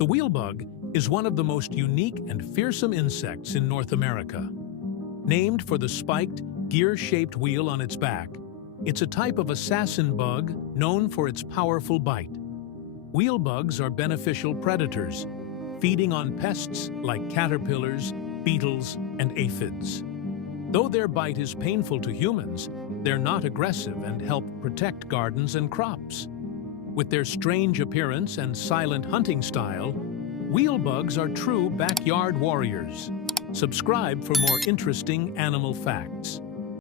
The wheelbug is one of the most unique and fearsome insects in North America. Named for the spiked, gear-shaped wheel on its back, it's a type of assassin bug known for its powerful bite. Wheelbugs are beneficial predators, feeding on pests like caterpillars, beetles, and aphids. Though their bite is painful to humans, they're not aggressive and help protect gardens and crops. With their strange appearance and silent hunting style, wheelbugs are true backyard warriors. Subscribe for more interesting animal facts.